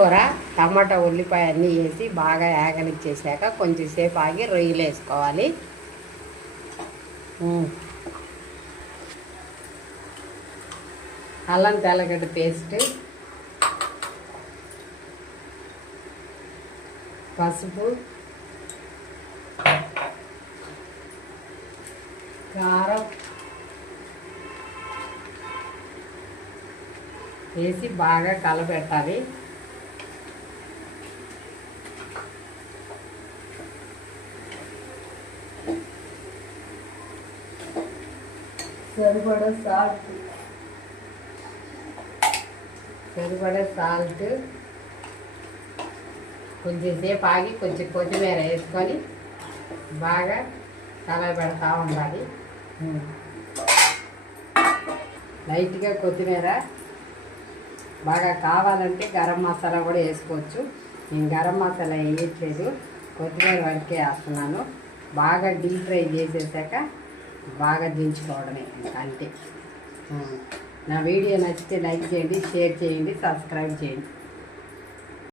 కూర టమాటా ఉల్లిపాయ అన్నీ వేసి బాగా యాగనిచ్చేసాక కొంచెం సేపు ఆగి రొయ్యలు వేసుకోవాలి. అల్లం తెల్లగడ్డ పేస్ట్, పసుపు, కారం వేసి బాగా కలపెట్టాలి. సరిపడా సాల్ట్ కొంచెం సేపు ఆగి కొంచెం కొత్తిమీర వేసుకొని బాగా కలపెడతా ఉండాలి. లైట్గా కొత్తిమీర బాగా కావాలంటే గరం మసాలా కూడా వేసుకోవచ్చు. నేను గరం మసాలా వేయట్లేదు, కొత్తిమీర వరకే వేస్తున్నాను. బాగా డీప్ ఫ్రై చేసేసాక బాగా దించుకోవడమే అంతే. నా వీడియో నచ్చితే లైక్ చేయండి, షేర్ చేయండి, సబ్స్క్రైబ్ చేయండి.